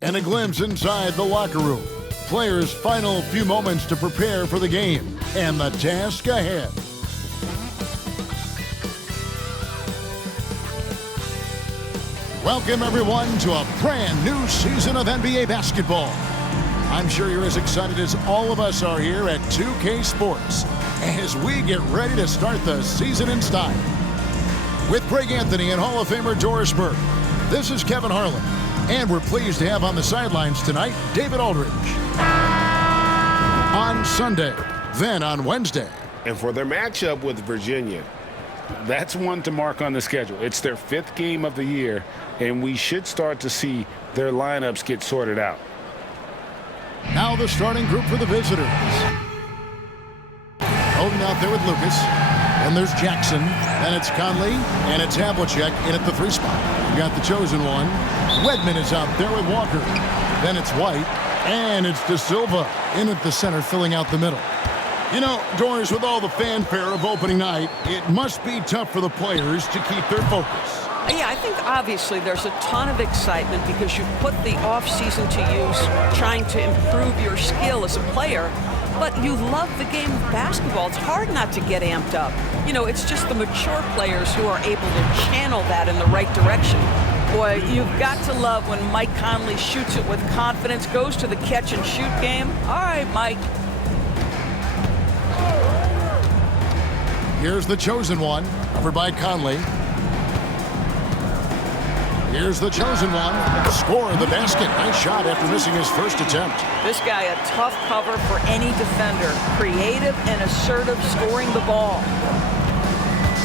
And a glimpse inside the locker room. Players' final few moments to prepare for the game and the task ahead. Welcome, everyone, to a brand new season of NBA basketball. I'm sure you're as excited as all of us are here at 2K Sports as we get ready to start the season in style. With Greg Anthony and Hall of Famer Doris Burke, this is Kevin Harlan, and we're pleased to have on the sidelines tonight David Aldridge. On Sunday, then on Wednesday. And for their matchup with Virginia, that's one to mark on the schedule. It's their 5th game of the year, and we should start to see their lineups get sorted out. Now the starting group for the visitors. Holding out there with Lucas. And there's Jackson. And it's Conley. And it's Havlicek in at the 3 spot. You got the chosen one. Wedman is out there with Walker. Then it's White. And it's De Silva in at the center, filling out the middle. You know, Doris, with all the fanfare of opening night, it must be tough for the players to keep their focus. Yeah, I think obviously there's a ton of excitement because you put the offseason to use trying to improve your skill as a player, but you love the game of basketball. It's hard not to get amped up. You know, it's just the mature players who are able to channel that in the right direction. Boy, you've got to love when Mike Conley shoots it with confidence, goes to the catch-and-shoot game. All right, Mike. Here's the chosen one, covered by Conley. Here's the chosen one. Score the basket. Nice shot after missing his first attempt. This guy, a tough cover for any defender. Creative and assertive scoring the ball.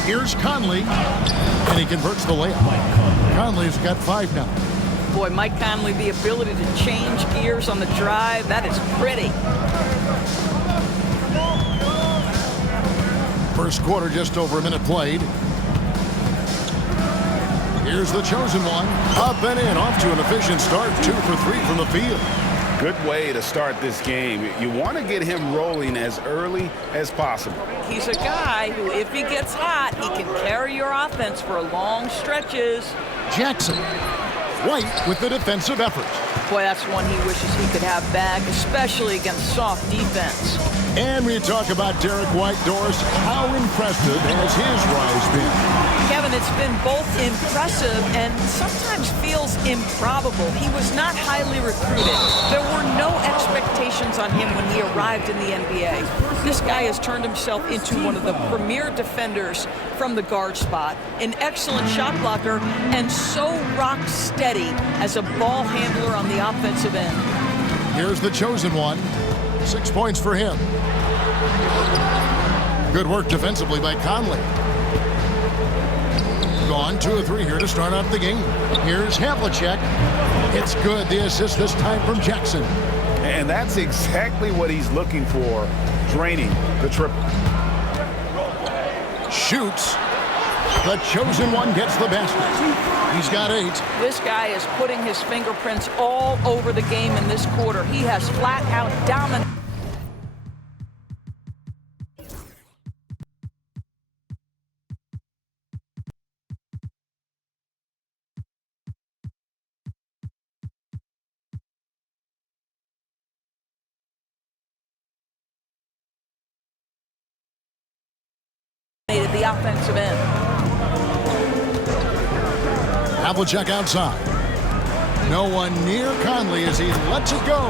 Here's Conley. And he converts the layup. Conley's got 5 now. Boy, Mike Conley, the ability to change gears on the drive, that is pretty. First quarter, just over a minute played. Here's the chosen one. Up and in, off to an efficient start. 2 for 3 from the field. Good way to start this game. You want to get him rolling as early as possible. He's a guy who, if he gets hot, he can carry your offense for long stretches. Jackson. White with the defensive effort. Boy, that's one he wishes he could have back, especially against soft defense. And we talk about Derek White. Doris, how impressive has his rise been? Kevin, it's been both impressive and sometimes feels improbable. He was not highly recruited. There were no expectations on him when he arrived in the NBA. This guy has turned himself into one of the premier defenders from the guard spot, an excellent shot blocker, and so rock steady as a ball handler on the offensive end. Here's the chosen one. 6 points for him. Good work defensively by Conley. Gone 2 of 3 here to start out the game. Here's Havlicek. It's good. The assist this time from Jackson. And that's exactly what he's looking for, draining the triple. Shoots. The chosen one gets the basket. He's got 8. This guy is putting his fingerprints all over the game in this quarter. He has flat out dominated. The offensive end. Havlicek outside. No one near Conley as he lets it go.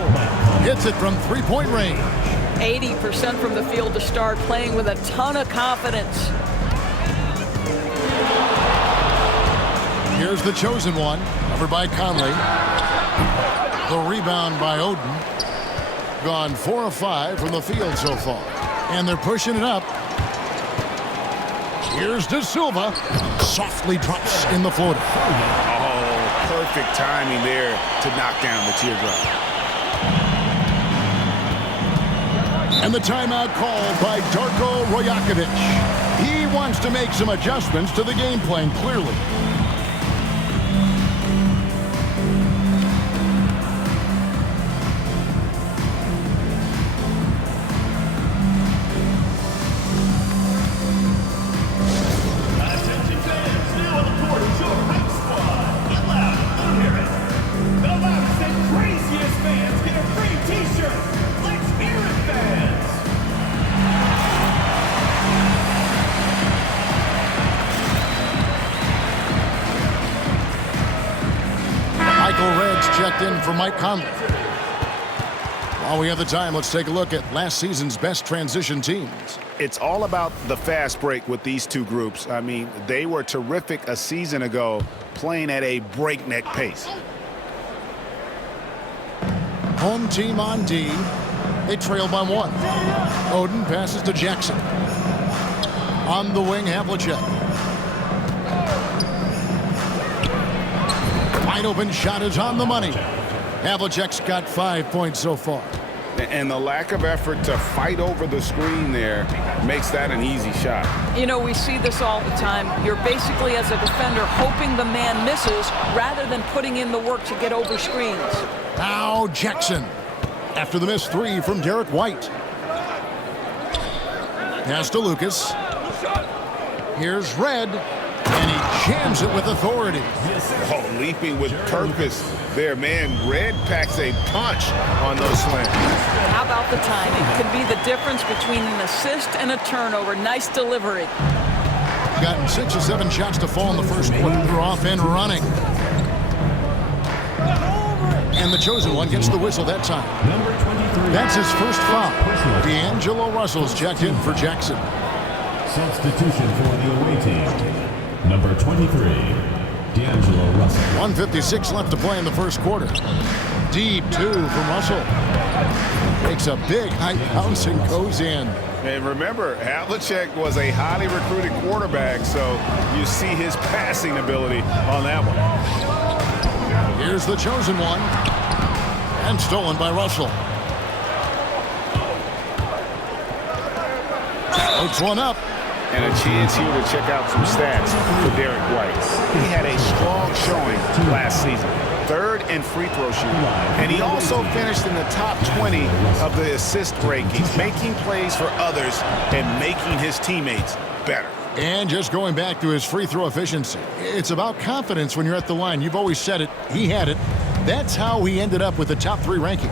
Hits it from 3-point range. 80% from the field to start, playing with a ton of confidence. Here's the chosen one, covered by Conley. The rebound by Oden. Gone 4 of 5 from the field so far. And they're pushing it up. Here's De Silva. Softly drops in the floater. Oh, perfect timing there to knock down the teardrop. And the timeout called by Darko Rajakovic. He wants to make some adjustments to the game plan, clearly. Michael Reds checked in for Mike Conley. While we have the time, let's take a look at last season's best transition teams. It's all about the fast break with these two groups. I mean, they were terrific a season ago, playing at a breakneck pace. Home team on D. They trail by 1. Oden passes to Jackson. On the wing, Havlicek. Wide open shot is on the money. Havlicek's got 5 points so far. And the lack of effort to fight over the screen there makes that an easy shot. You know, we see this all the time. You're basically, as a defender, hoping the man misses rather than putting in the work to get over screens. Now Jackson. After the missed 3 from Derek White. Pass to Lucas. Here's Red. And he jams it with authority. Oh, leaping with purpose there, man. Red packs a punch on those slams. How about the timing? Could be the difference between an assist and a turnover. Nice delivery. Gotten 6 or 7 shots to fall in the first quarter. They're off and running. And the chosen one gets the whistle that time. That's his first foul. D'Angelo Russell's checked in for Jackson. Substitution for the away team. Number 23, D'Angelo Russell. 1:56 left to play in the first quarter. Deep 2 from Russell. Makes a big high bounce and goes in. And remember, Havlicek was a highly recruited quarterback, so you see his passing ability on that one. Here's the chosen one. And stolen by Russell. Floats one up. And a chance here to check out some stats for Derek White. He had a strong showing last season. 3rd in free throw shooting. And he also finished in the top 20 of the assist rankings, making plays for others and making his teammates better. And just going back to his free throw efficiency. It's about confidence when you're at the line. You've always said it. He had it. That's how he ended up with the top 3 ranking.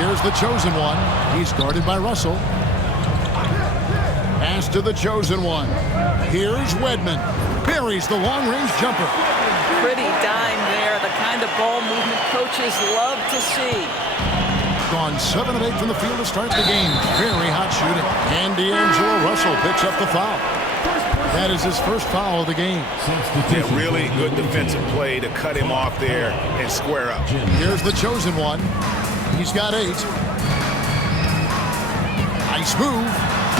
Here's the chosen one. He's guarded by Russell. Pass to the chosen one. Here's Wedman. Buries the long-range jumper. Pretty dime there. The kind of ball movement coaches love to see. Gone 7 of 8 from the field to start the game. Very hot shooting. And D'Angelo Russell picks up the foul. That is his first foul of the game. Yeah, really good defensive play to cut him off there and square up. Here's the chosen one. He's got 8. Nice move.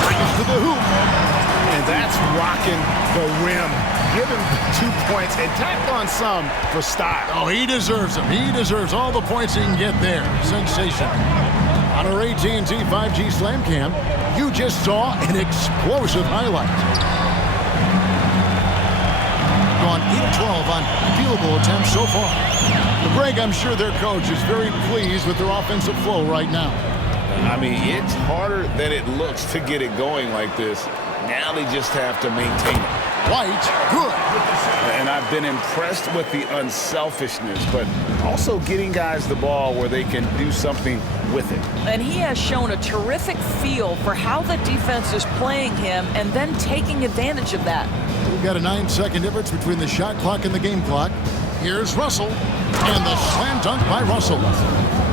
Brings to the hoop. And that's rocking the rim. Give him 2 points and tacked on some for style. Oh, he deserves them. He deserves all the points he can get there. Sensation. On our AT&T 5G Slam Cam, you just saw an explosive highlight. Gone 8-12 on field goal attempts so far. Greg, I'm sure their coach is very pleased with their offensive flow right now. I mean, it's harder than it looks to get it going like this. Now they just have to maintain it. White, good. And I've been impressed with the unselfishness, but also getting guys the ball where they can do something with it. And he has shown a terrific feel for how the defense is playing him and then taking advantage of that. We've got a 9-second difference between the shot clock and the game clock. Here's Russell, and the slam dunk by Russell.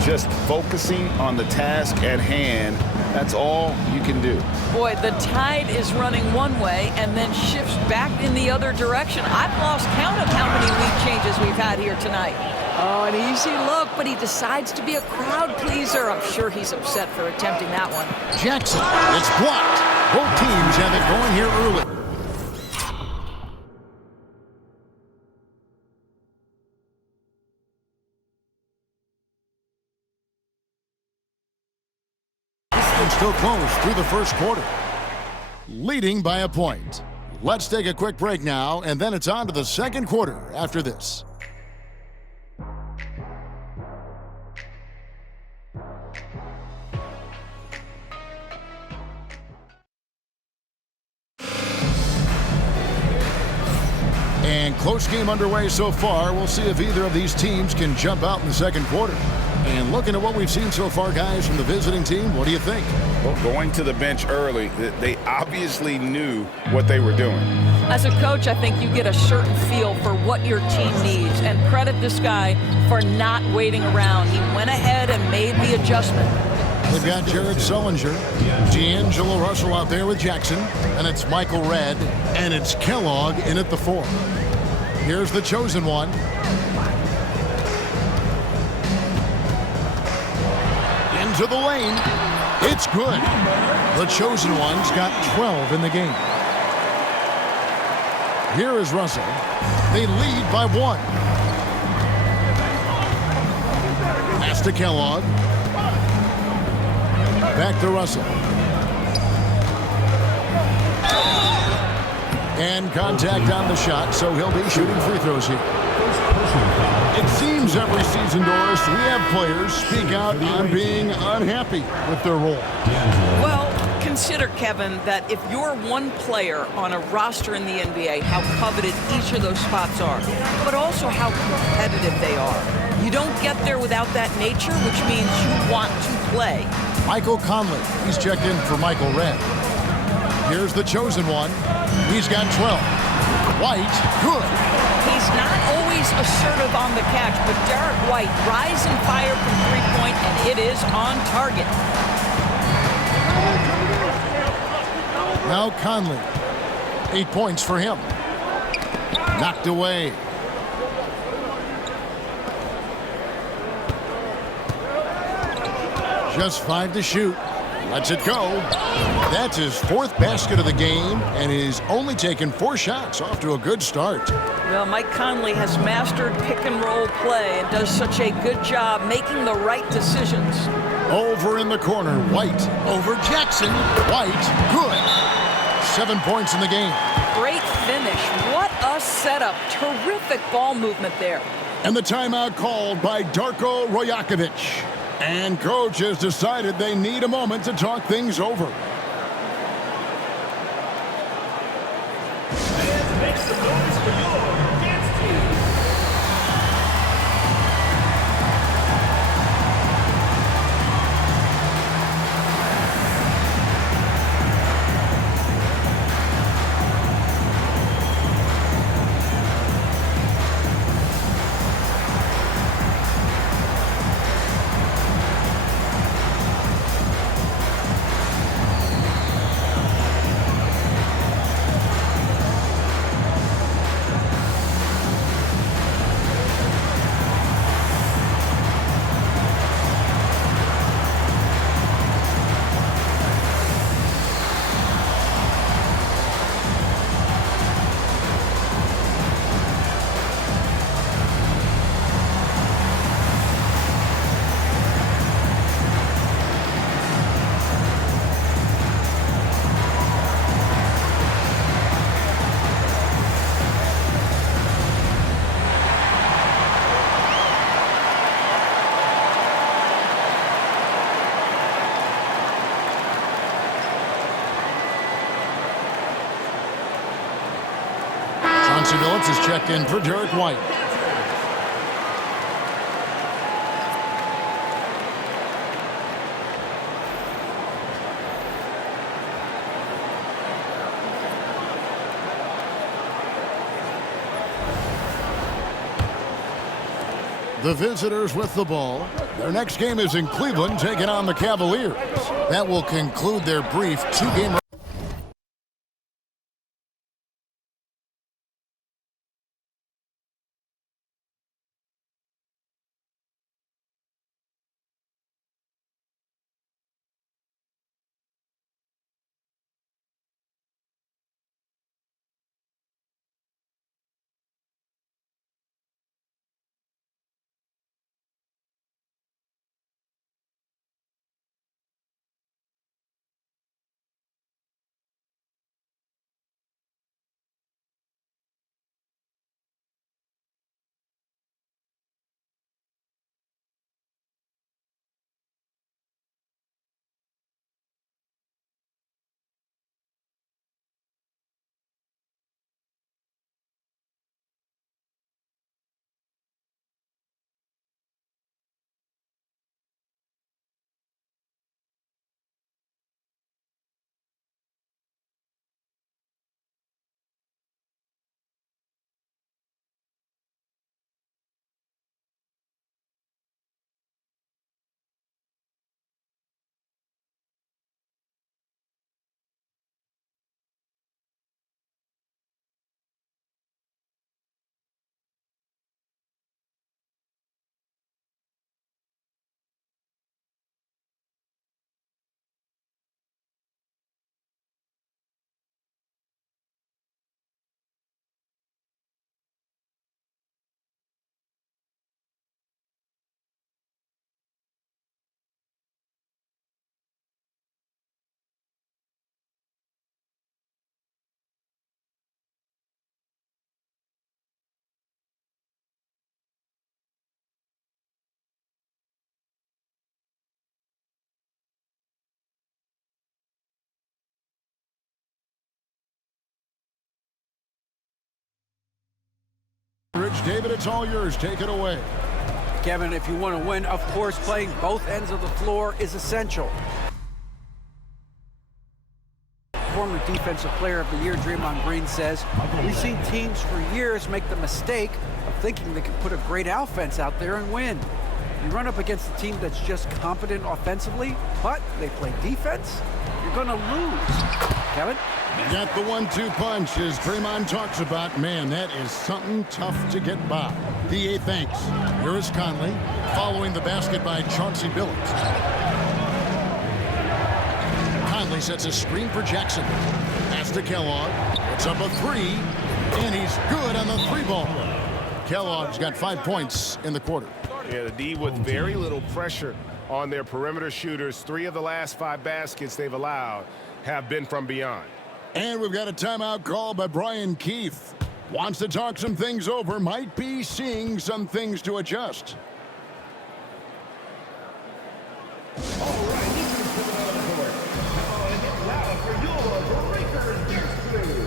Just focusing on the task at hand, that's all you can do. Boy, the tide is running one way and then shifts back in the other direction. I've lost count of how many lead changes we've had here tonight. Oh, an easy look, but he decides to be a crowd pleaser. I'm sure he's upset for attempting that one. Jackson, it's blocked. Both teams have it going here early. Still close through the first quarter, leading by a point. Let's take a quick break now, and then it's on to the second quarter after this. And close game underway so far. We'll see if either of these teams can jump out in the second quarter. And looking at what we've seen so far, guys, from the visiting team, what do you think? Well, going to the bench early, they obviously knew what they were doing. As a coach, I think you get a certain feel for what your team needs, and credit this guy for not waiting around. He went ahead and made the adjustment. They've got Jared Sullinger, D'Angelo Russell out there with Jackson, and it's Michael Redd, and it's Kellogg in at the 4. Here's the chosen one. Into the lane. It's good. The chosen one's got 12 in the game. Here is Russell. They lead by 1. Pass to Kellogg. Back to Russell. And contact on the shot, so he'll be shooting free throws here. It seems every season, Doris, we have players speak out on being unhappy with their role. Well, consider, Kevin, that if you're one player on a roster in the NBA, how coveted each of those spots are, but also how competitive they are. You don't get there without that nature, which means you want to play. Michael Conley, he's checked in for Michael Redd. Here's the chosen one. He's got 12. White, good. He's not always assertive on the catch, but Derek White rise and fire from three-point, and it is on target. Now Conley. 8 points for him. Knocked away. Just 5 to shoot. Lets it go. That's his 4th basket of the game, and he's only taken 4 shots. Off to a good start. Well, Mike Conley has mastered pick-and-roll play and does such a good job making the right decisions. Over in the corner, White. Over Jackson. White, good. 7 points in the game. Great finish. What a setup. Terrific ball movement there. And the timeout called by Darko Rajakovic. And coach has decided they need a moment to talk things over. Make some noise for your dance team. Chauncey Billups is checked in for Derek White. The visitors with the ball. Their next game is in Cleveland, taking on the Cavaliers. That will conclude their brief 2-game coverage. David, it's all yours. Take it away. Kevin, if you want to win, of course, playing both ends of the floor is essential. Former Defensive Player of the Year Draymond Green says, we've seen teams for years make the mistake of thinking they can put a great offense out there and win. You run up against a team that's just competent offensively, but they play defense, you're going to lose. Kevin? Got the 1-2 punch as Draymond talks about. Man, that is something tough to get by. PA thanks. Here is Conley following the basket by Chauncey Billups. Conley sets a screen for Jackson. Pass to Kellogg. It's up a three, and he's good on the three ball. Kellogg's got 5 points in the quarter. Yeah, the D with very little pressure on their perimeter shooters. 3 of the last 5 baskets they've allowed have been from beyond. And we've got a timeout call by Brian Keith. Wants to talk some things over. Might be seeing some things to adjust. All right, this is coming out of the court. And it's loud for your Breakers Dance Crew.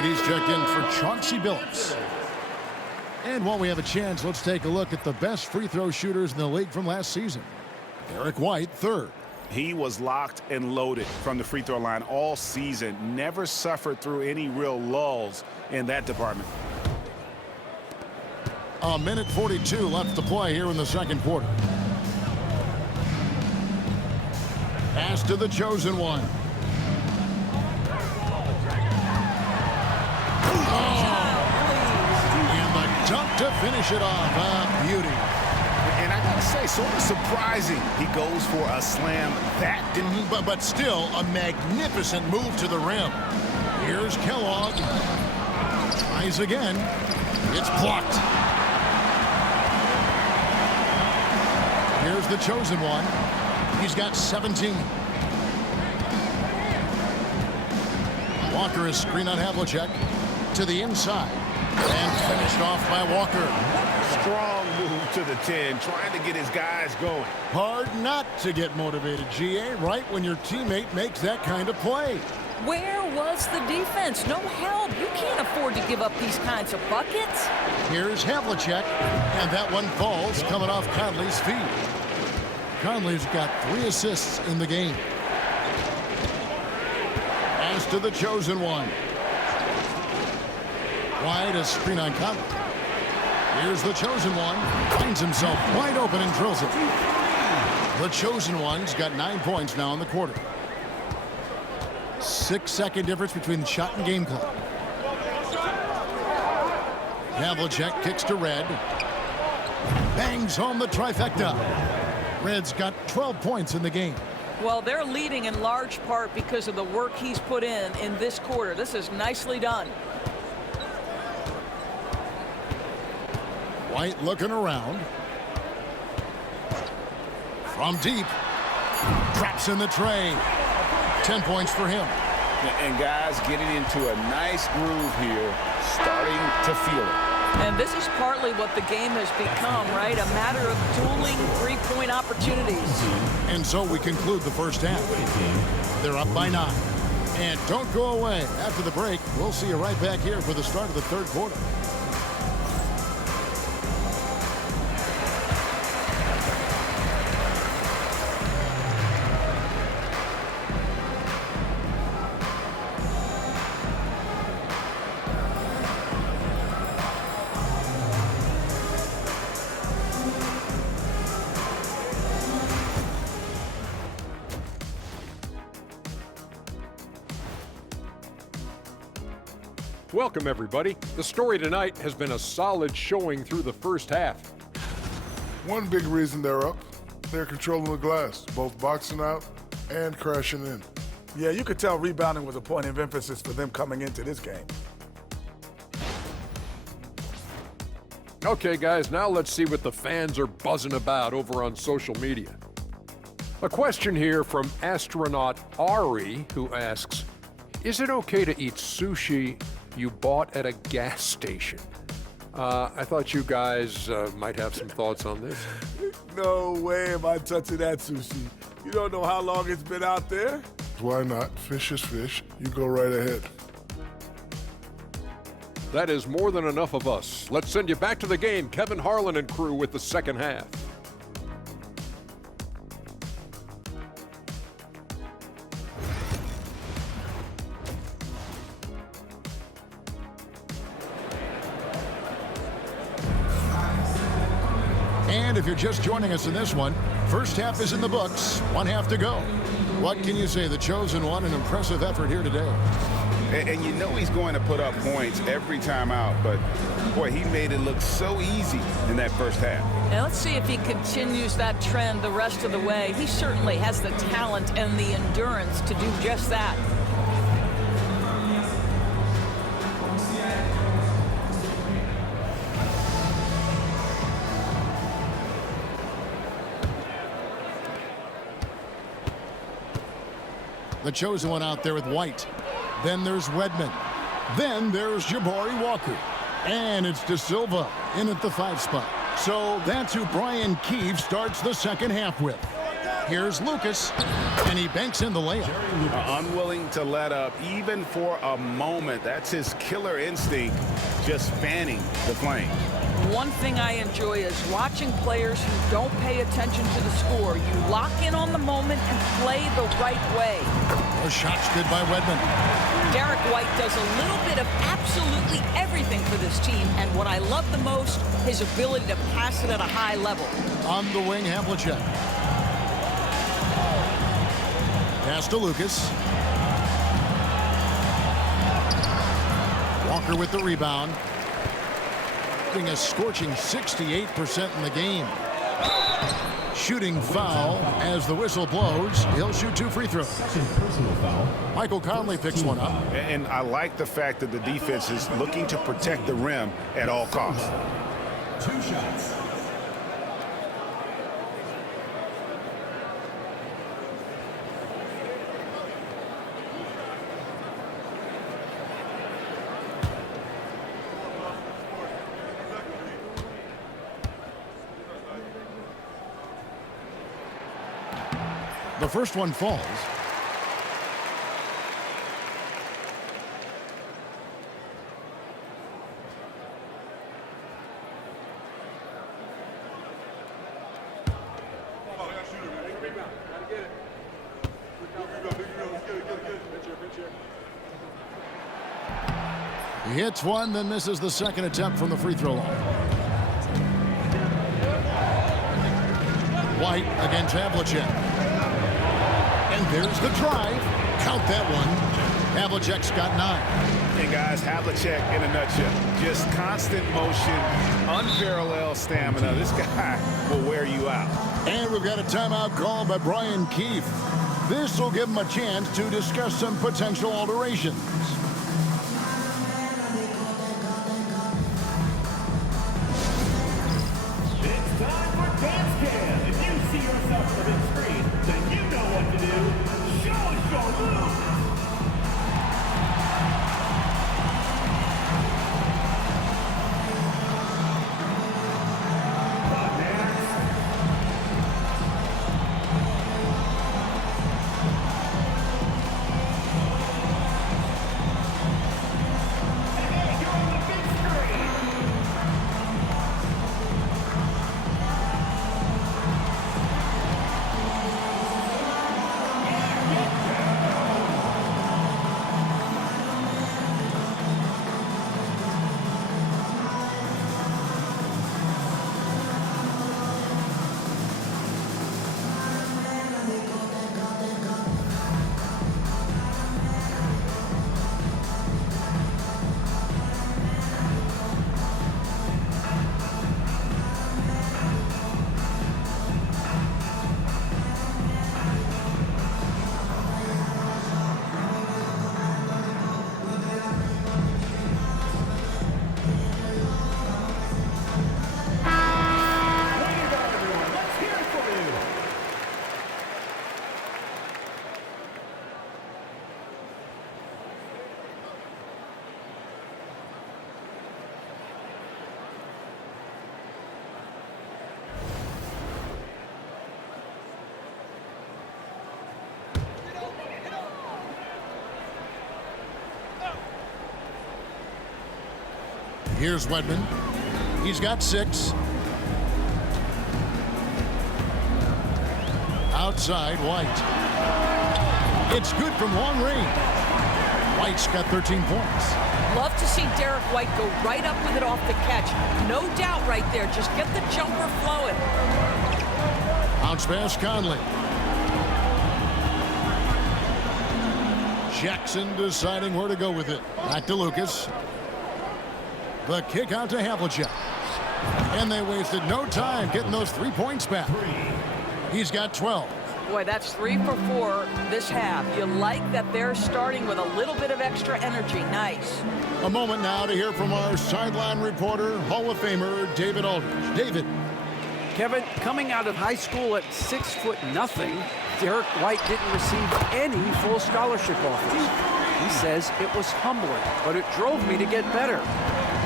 He's checked in for Chauncey Billups. And while we have a chance, let's take a look at the best free throw shooters in the league from last season. Derek White, third. He was locked and loaded from the free throw line all season. Never suffered through any real lulls in that department. A minute 42 left to play here in the second quarter. Pass to the chosen one. Dunk to finish it off. Beauty. And I gotta say, sort of surprising he goes for a slam that didn't. But still a magnificent move to the rim. Here's Kellogg. Tries again. It's blocked. Here's the chosen one. He's got 17. Walker is screen on Havlicek to the inside. And finished off by Walker. Strong move to the 10, trying to get his guys going. Hard not to get motivated, GA, right when your teammate makes that kind of play. Where was the defense? No help. You can't afford to give up these kinds of buckets. Here's Havlicek, and that one falls coming off Conley's feet. Conley's got 3 assists in the game. Pass to the chosen one. Wide a screen on Conley. Here's the chosen one. Finds himself wide open and drills it. The chosen one's got 9 points now in the quarter. 6-second difference between the shot and game clock. Havlicek kicks to Red. Bangs home the trifecta. Red's got 12 points in the game. Well, they're leading in large part because of the work he's put in this quarter. This is nicely done. White looking around. From deep. Drops in the tray. 10 points for him. And guys getting into a nice groove here, starting to feel it. And this is partly what the game has become, right? A matter of dueling three-point opportunities. And so we conclude the first half. They're up by 9. And don't go away. After the break, we'll see you right back here for the start of the third quarter. welcome everybody. The story tonight has been a solid showing through the first half. One big reason they're up, they're controlling the glass, both boxing out and crashing in. Yeah, you could tell rebounding was a point of emphasis for them coming into this game. Okay, guys, now let's see what the fans are buzzing about over on social media. A question here from astronaut Ari, who asks, is it okay to eat sushi you bought at a gas station? I thought you guys might have some thoughts on this. No way am I touching that sushi. You don't know how long it's been out there? Why not? Fish is fish. You go right ahead. That is more than enough of us. Let's send you back to the game, Kevin Harlan and crew with the second half. And if you're just joining us in this one, first half is in the books, one half to go. What can you say? The chosen one, an impressive effort here today. And you know he's going to put up points every time out, but boy, he made it look so easy in that first half. Now let's see if he continues that trend the rest of the way. He certainly has the talent and the endurance to do just that. The chosen one out there with White. Then there's Wedman. Then there's Jabari Walker. And it's De Silva in at the 5 spot. So that's who Brian Keefe starts the second half with. Here's Lucas, and he banks in the layup. Unwilling to let up even for a moment. That's his killer instinct, just fanning the flame. One thing I enjoy is watching players who don't pay attention to the score. You lock in on the moment and play the right way. A shot's good by Wedman. Derek White does a little bit of absolutely everything for this team, and what I love the most, his ability to pass it at a high level. On the wing, Havlicek. Pass to Lucas. Walker with the rebound. A scorching 68% in the game. Shooting foul as the whistle blows. He'll shoot 2 free throws. Personal foul. Michael Conley picks one up. And I like the fact that the defense is looking to protect the rim at all costs. 2 shots. The first one falls. He hits one, then misses the second attempt from the free throw line. White against Havlicek. And there's the drive. Count that one. Havlicek's got 9. And guys, Havlicek in a nutshell. Just constant motion, unparalleled stamina. This guy will wear you out. And we've got a timeout called by Brian Keefe. This will give him a chance to discuss some potential alterations. It's time for Dance Cam. If you see yourself on the big screen, then you know what to do. Show us your move. Here's Wedman. He's got 6. Outside, White. It's good from long range. White's got 13 points. Love to see Derek White go right up with it off the catch. No doubt right there. Just get the jumper flowing. Bounce pass, Conley. Jackson deciding where to go with it. Back to Lucas. The kick out to Havlicek. And they wasted no time getting those 3 points back. He's got 12. Boy, that's 3 for 4 this half. You like that they're starting with a little bit of extra energy. Nice. A moment now to hear from our sideline reporter, Hall of Famer David Aldridge. David. Kevin, coming out of high school at 6'0", Derek White didn't receive any full scholarship offers. He says it was humbling, but it drove me to get better.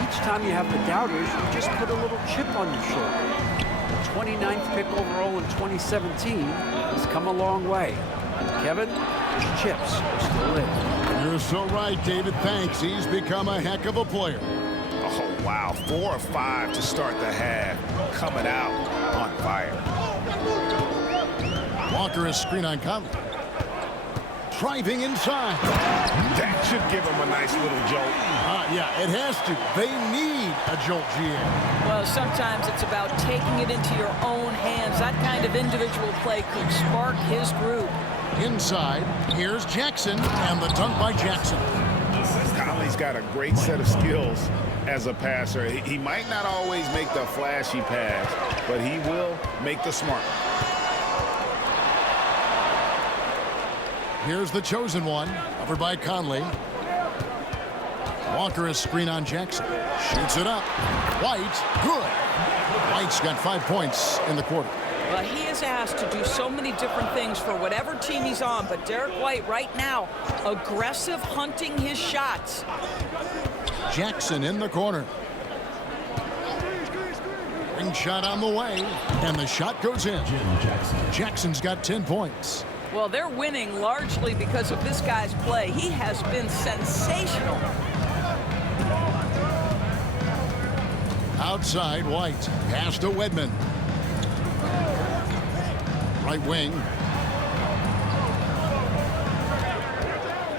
Each time you have the doubters, you just put a little chip on your shoulder. The 29th pick overall in 2017 has come a long way. Kevin, his chips are still in. You're so right, David. Thanks. He's become a heck of a player. Oh, wow. 4 of 5 to start the half. Coming out on fire. Walker is screen on Conley. Driving inside. That should give him a nice little jolt. Yeah, it has to. They need a jolt, GM. Well, sometimes it's about taking it into your own hands. That kind of individual play could spark his groove. Inside, here's Jackson, and the dunk by Jackson. Conley's got a great set of skills as a passer. He might not always make the flashy pass, but he will make the smart one. Here's the chosen one, covered by Conley. Walker is screen on Jackson. Shoots it up. White, good. White's got 5 points in the quarter. Well, he is asked to do so many different things for whatever team he's on, but Derek White right now, aggressive hunting his shots. Jackson in the corner. Ring shot on the way, and the shot goes in. Jackson's got 10 points. Well, they're winning largely because of this guy's play. He has been sensational. Outside, White. Pass to Wedman. Right wing.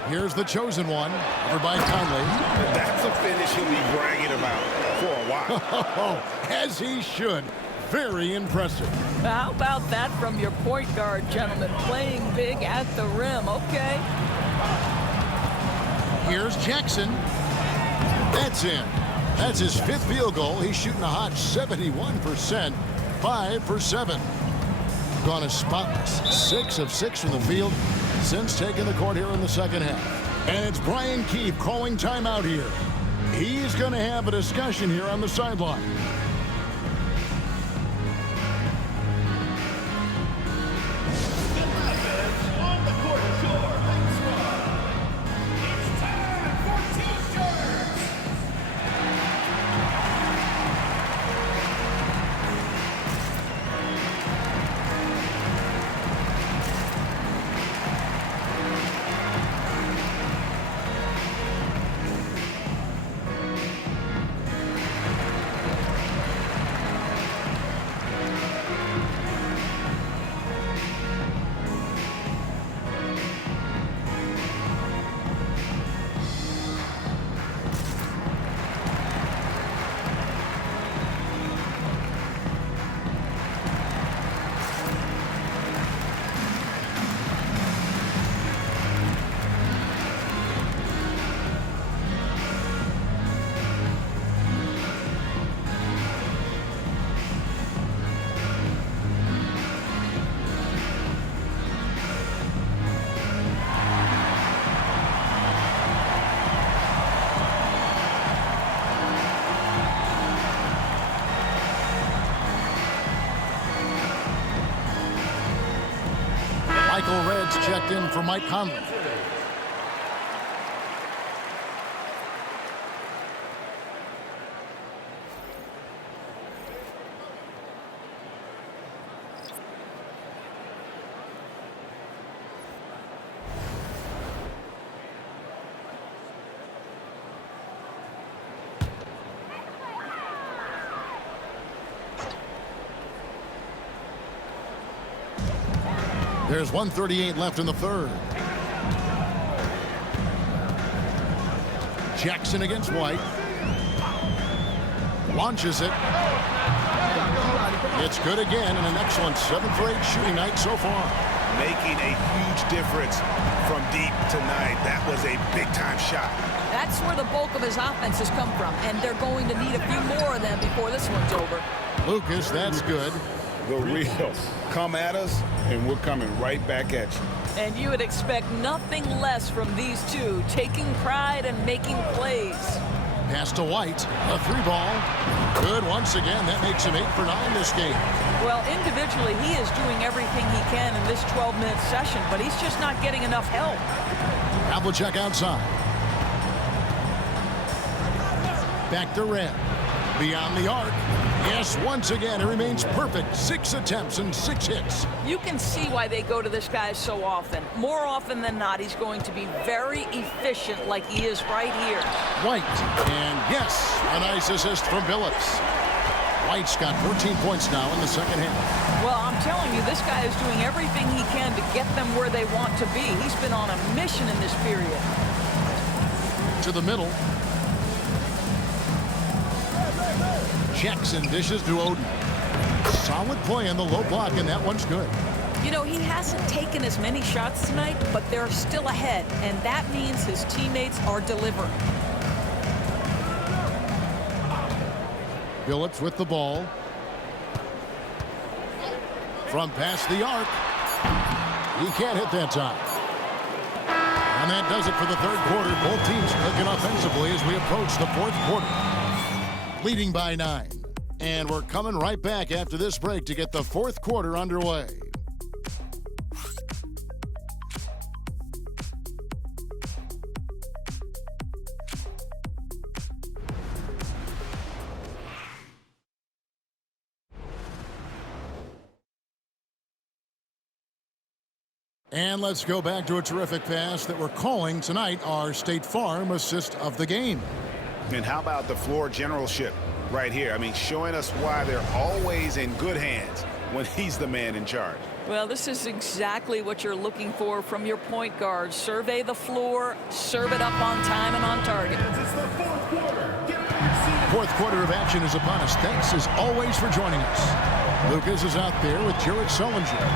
Here's the chosen one, over by Conley. That's a finish he'll be bragging about for a while. As he should. Very impressive. How about that from your point guard, gentlemen? Playing big at the rim. Okay. Here's Jackson. That's in. That's his 5th field goal. He's shooting a hot 71%. 5 for 7. Gone as spotless. 6 of 6 from the field since taking the court here in the second half. And it's Brian Keefe calling timeout here. He's going to have a discussion here on the sideline. Michael Reds checked in for Mike Conley. There's 1:38 left in the third. Jackson against White. Launches it. It's good again, and an excellent 7 for 8 shooting night so far. Making a huge difference from deep tonight. That was a big-time shot. That's where the bulk of his offense has come from, and they're going to need a few more of them before this one's over. Lucas, that's good. The real. Come at us, and we're coming right back at you. And you would expect nothing less from these two, taking pride and making plays. Pass to White. A 3-ball. Good once again. That makes him 8 for 9 this game. Well, individually, he is doing everything he can in this 12-minute session, but he's just not getting enough help. Havlicek outside. Back to Red. Beyond the arc. Yes, once again, it remains perfect. 6 attempts and 6 hits. You can see why they go to this guy so often. More often than not, he's going to be very efficient like he is right here. White. And yes, a nice assist from Billups. White's got 14 points now in the second half. Well, I'm telling you, this guy is doing everything he can to get them where they want to be. He's been on a mission in this period. To the middle. Jackson dishes to Oden. Solid play in the low block, and that one's good. You know, he hasn't taken as many shots tonight, but they're still ahead, and that means his teammates are delivering. Billups with the ball. From past the arc. He can't hit that time. And that does it for the third quarter. Both teams clicking offensively as we approach the fourth quarter. Leading by 9. And we're coming right back after this break to get the fourth quarter underway. And let's go back to a terrific pass that we're calling tonight our State Farm assist of the game. And how about the floor generalship right here? I mean, showing us why they're always in good hands when he's the man in charge. Well, this is exactly what you're looking for from your point guard. Survey the floor, serve it up on time and on target. It's the fourth quarter. Get ready to see Fourth quarter of action is upon us. Thanks as always for joining us. Lucas is out there with Jared Sullinger.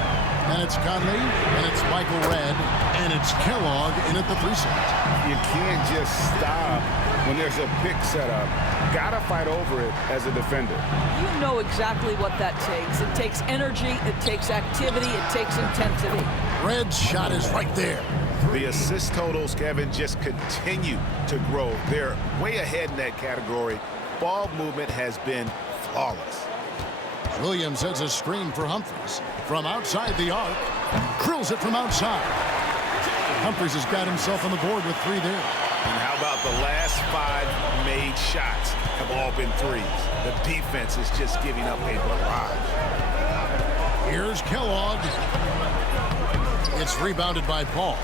And it's Conley, and it's Michael Redd, and it's Kellogg in at the 3 slot. You can't just stop when there's a pick set up. Gotta fight over it as a defender. You know exactly what that takes. It takes energy, it takes activity, it takes intensity. Redd's shot is right there. The assist totals, Kevin, just continue to grow. They're way ahead in that category. Ball movement has been flawless. Williams has a screen for Humphries. From outside the arc, drills it from outside. Humphries has got himself on the board with 3 there. And how about the last 5 made shots have all been threes? The defense is just giving up a barrage. Here's Kellogg. It's rebounded by Paul.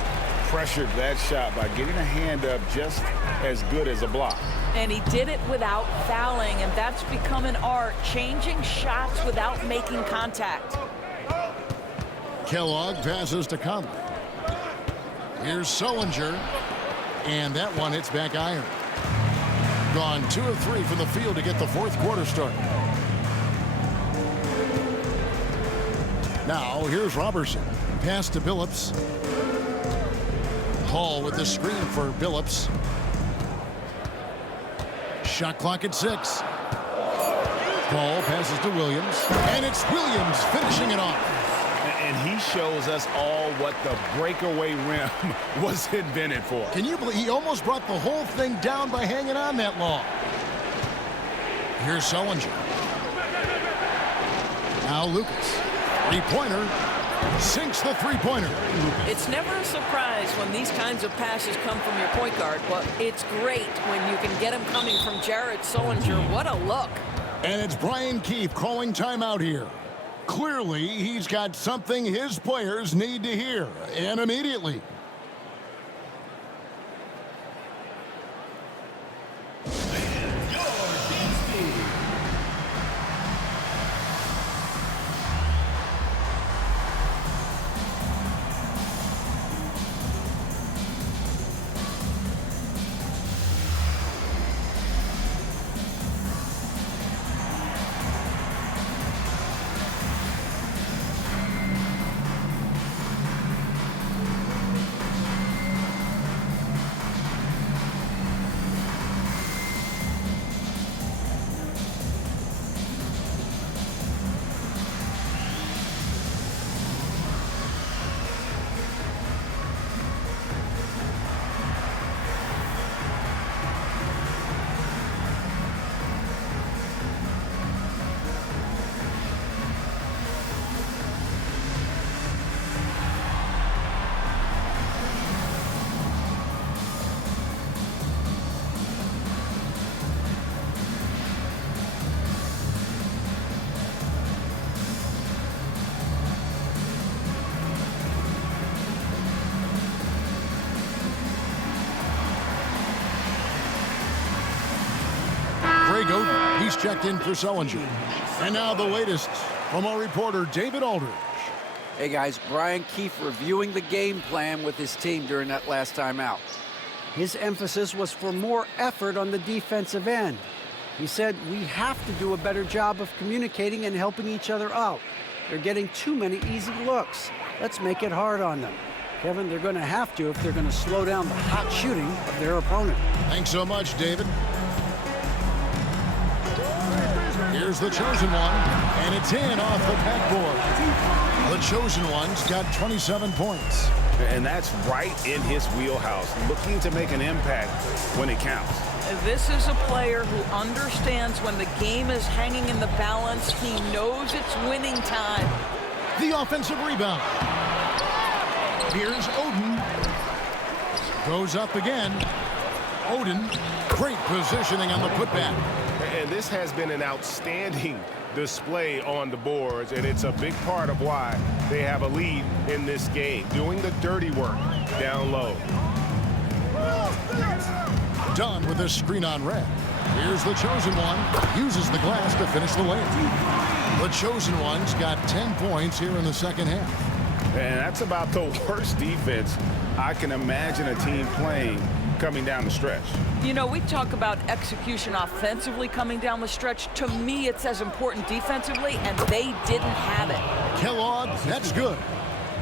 Pressured that shot by getting a hand up just as good as a block. And he did it without fouling, and that's become an art, changing shots without making contact. Kellogg passes to Conley. Here's Sullinger, and that one hits back iron. Gone 2 of 3 from the field to get the fourth quarter started. Now, here's Robertson. Pass to Billups. Hall with the screen for Billups. Shot clock at 6. Paul passes to Williams. And it's Williams finishing it off. And he shows us all what the breakaway rim was invented for. Can you believe he almost brought the whole thing down by hanging on that long? Here's Sullinger. Now Lucas. 3-pointer. Sinks the 3-pointer. It's never a surprise when these kinds of passes come from your point guard, but it's great when you can get them coming from Jared Sullinger. What a look. And it's Brian Keefe calling timeout here. Clearly, he's got something his players need to hear, and immediately. Greg Oden. He's checked in for Sullinger. And now the latest from our reporter, David Aldridge. Hey guys, Brian Keefe reviewing the game plan with his team during that last time out. His emphasis was for more effort on the defensive end. He said, we have to do a better job of communicating and helping each other out. They're getting too many easy looks. Let's make it hard on them. Kevin, they're going to have to if they're going to slow down the hot shooting of their opponent. Thanks so much, David. Here's the chosen one, and it's in off the backboard. The chosen one's got 27 points. And that's right in his wheelhouse, looking to make an impact when it counts. This is a player who understands when the game is hanging in the balance. He knows it's winning time. The offensive rebound. Here's Oden. Goes up again. Oden, great positioning on the putback. And this has been an outstanding display on the boards, and it's a big part of why they have a lead in this game, doing the dirty work down low. Done with this screen on red. Here's the chosen one. Uses the glass to finish the layup. The chosen one's got 10 points here in the second half. And that's about the worst defense I can imagine a team playing coming down the stretch. You know, we talk about execution offensively coming down the stretch. To me, it's as important defensively, and they didn't have it. Kellogg, that's good.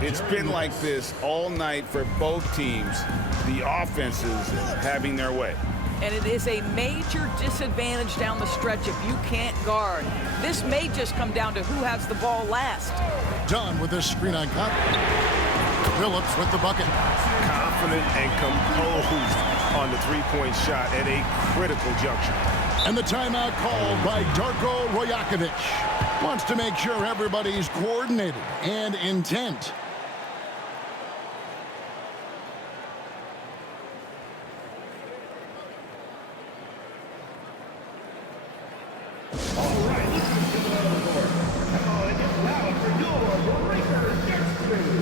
It's been like this all night for both teams, the offenses having their way. And it is a major disadvantage down the stretch if you can't guard. This may just come down to who has the ball last. Done with this screen on cut. Phillips with the bucket. Confident and composed on the three-point shot at a critical juncture. And the timeout called by Darko Rajakovic. Wants to make sure everybody's coordinated and intent. All right, let's get to the court. Come on and get loud for your Breakers Dance Crew.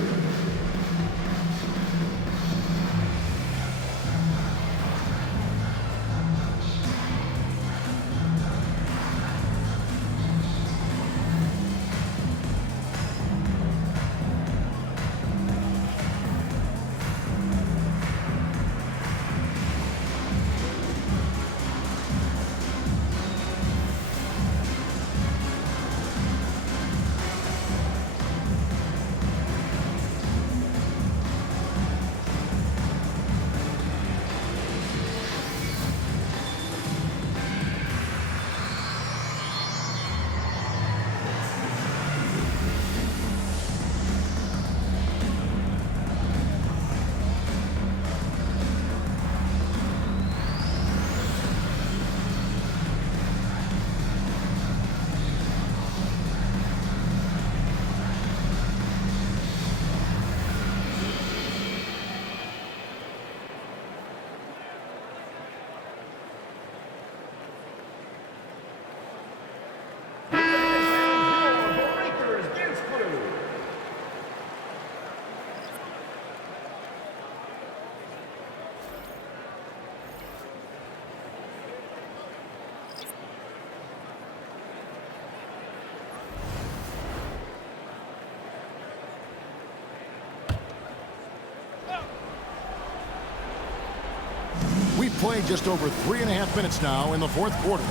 We've played just over 3.5 minutes now in the fourth quarter.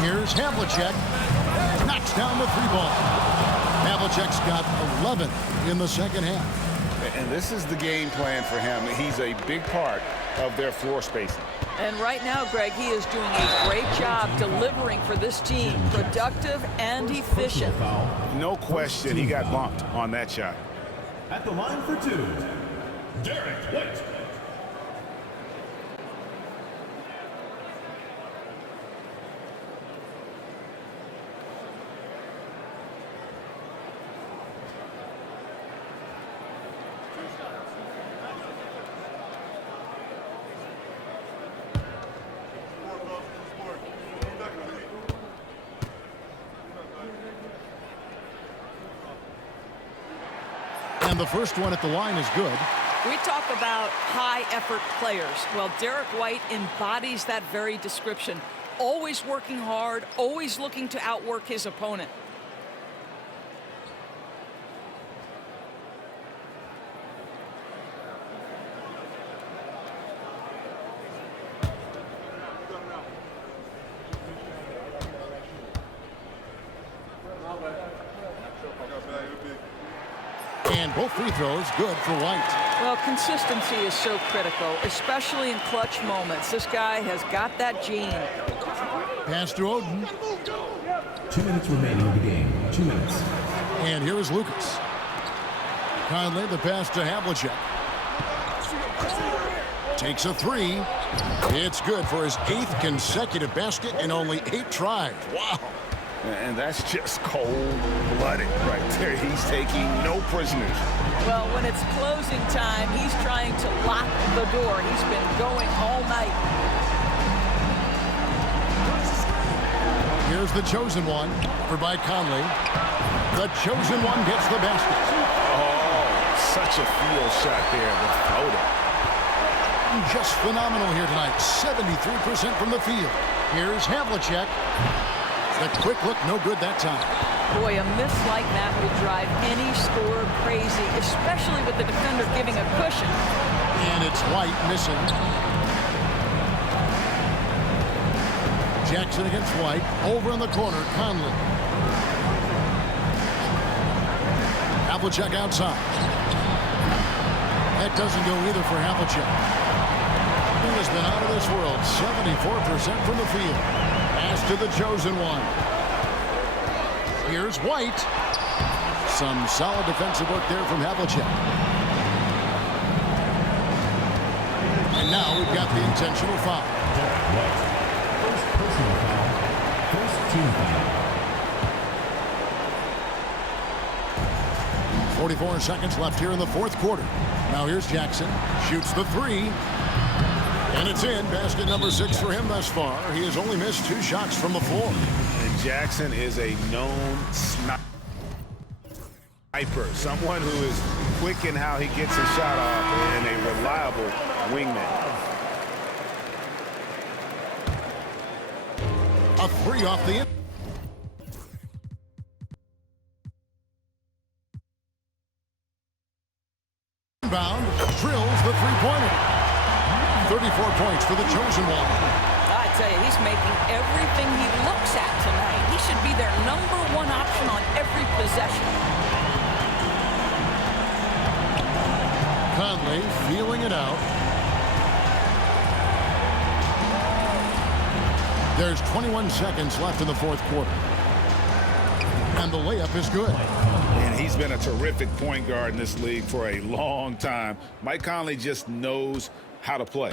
Here's Havlicek. Knocks down the three ball. Havlicek's got 11 in the second half. And this is the game plan for him. He's a big part of their floor spacing. And right now, Greg, he is doing a great job delivering for this team. Productive and efficient. No question he got bumped on that shot. At the line for two, Derek White. And the first one at the line is good. We talk about high-effort players. Well, Derek White embodies that very description. always working hard, always looking to outwork his opponent. And both free throws good for White. Well, consistency is so critical, especially in clutch moments. This guy has got that gene. Pass to Oden. 2 minutes remaining in the game. 2 minutes. And here is Lucas. Conley, the pass to Havlicek. Takes a three. It's good for his 8th consecutive basket in only 8 tries. Wow. And that's just cold-blooded right there. He's taking no prisoners. Well, when it's closing time, he's trying to lock the door. He's been going all night. Here's the chosen one, covered by Conley. The chosen one gets the basket. Oh, such a field shot there, the floater. Just phenomenal here tonight. 73% from the field. Here's Havlicek. The quick look, no good that time. Boy, a miss like that would drive any scorer crazy, especially with the defender giving a cushion. And it's White missing. Jackson against White. Over in the corner, Conley. Havlicek outside. That doesn't go either for Havlicek. He has been out of this world. 74% from the field. Pass to the chosen one. Here's White. Some solid defensive work there from Havlicek. And now we've got the intentional foul. White. First personal foul. First team foul. 44 seconds left here in the 4th quarter. Now here's Jackson. Shoots the three. And it's in. Basket number 6 for him thus far. He has only missed 2 shots from the floor. And Jackson is a known sniper. Someone who is quick in how he gets his shot off and a reliable wingman. A three off the inbound. Drills the three-pointer. 34 points for the chosen one. I tell you, he's making everything he looks at tonight. He should be their #1 option on every possession. Conley feeling it out. There's 21 seconds left in the 4th quarter. And the layup is good. And he's been a terrific point guard in this league for a long time. Mike Conley just knows how to play.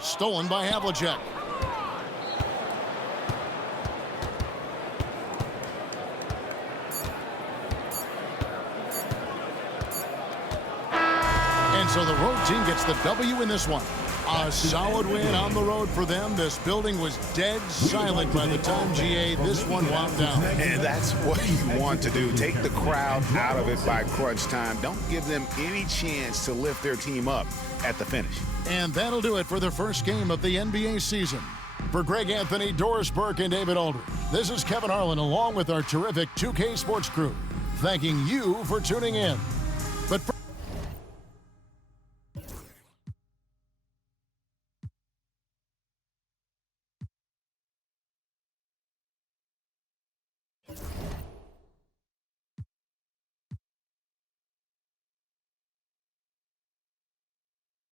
Stolen by Havlicek. And so the road team gets the W in this one. A solid win on the road for them. This building was dead silent by the time GA this one wound down. And that's what you want to do. Take the crowd out of it by crunch time. Don't give them any chance to lift their team up at the finish. And that'll do it for the first game of the NBA season. For Greg Anthony, Doris Burke, and David Aldridge, this is Kevin Harlan along with our terrific 2K Sports crew, thanking you for tuning in.